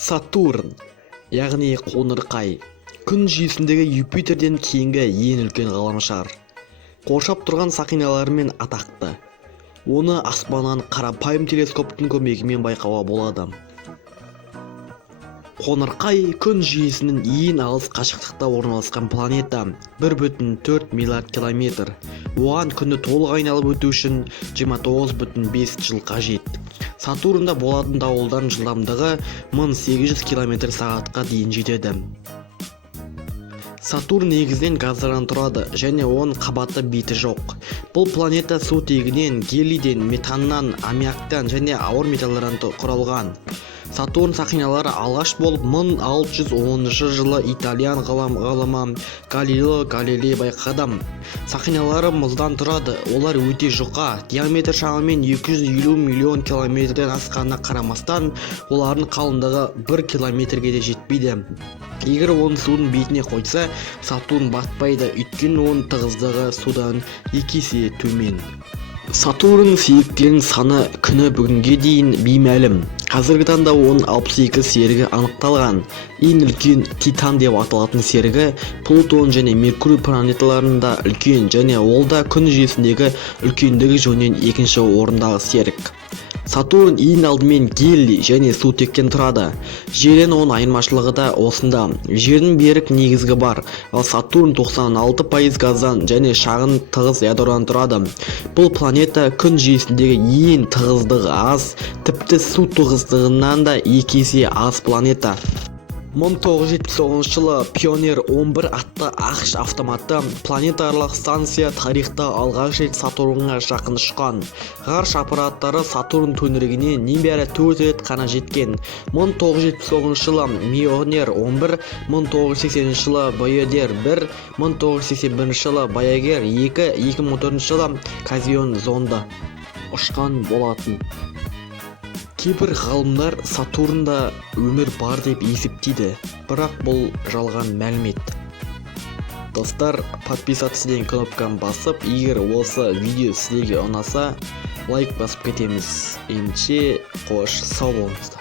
Сатурн, яғни қоңырқай, күн жүйесіндегі Юпитерден кейінгі ең үлкен ғаламшар. Қоршап тұрған сақиналарымен атақты. Оны аспаннан қарапайым телескоптың көмегімен байқауға болады. Қоңырқай күн жүйесінің ең алыс қашықтықта орналасқан планета, 1,4 миллиард километр. Оған күнді толық айналып өту үшін 29,5 жыл қажет. Сатурнда болатын дауылдан жылдамдығы 1800 км/сағатқа дейін жетеді. Сатурн негізінен газдардан тұрады және оның қабатты беті жоқ. Бұл планета сутегінен, гелийден, метаннан, аммиактан және ауыр металдардан құралған. Сатурн сақиналары алғаш болып 1610 жылы итальян ғалымы Галилео Галилей байқады. Сақиналары мұздан тұрады, олар өте жұқа, диаметр шамамен 250 миллион километрден асқанына қарамастан, олардың қалыңдығы 1 километрге де жетпейді. Егер оны судың бетіне қойса, Сатурн батпайды, өйткені оның тығыздығы судан 2 есе төмен. Сатурн серіктерінің саны күні бүгінге дейін беймәлім. Қазіргі таңда оның 62 серігі анықталған. Ең үлкен Титан деп аталатын серігі Плутон және Меркурий планеталарында үлкен, және ол да күн жүйесіндегі үлкендігі жөнінен екінші орындағы серік. Сатурн ең алдымен гелий және сутектен тұрады. Жерден оның айырмашылығы да осында. Жердің берік негізгі бар, ал Сатурн 96% газдан және шағын тығыз ядродан тұрады. Бұл планета күн жүйесіндегі ең тығыздығы аз, тіпті су тығыздығынан да 2 есе аз планета. 1979 жылы Pioneer 11 атты ақш автоматты планетарлық станция тарихта алғаш рет Сатурнға жақын ұшқан. Ғарыш аппараттары Сатурн төңірегіне небәрі 4 рет қана жеткен. 1979 жылы Pioneer 11, 1980 жылы Voyager 1, 1981 жылы Voyager 2, 2004 жылы Cassini зонды ұшқан болатын. Кейбір ғалымдар Сатурнда өмір бар деп есептейді, бірақ бұл жалған мәлімет. Достар, подписаться деген кнопканы басып, егер осы видео сіздерге ұнаса, лайк басып кетеміз. Ендеше қош сау болыңыздар.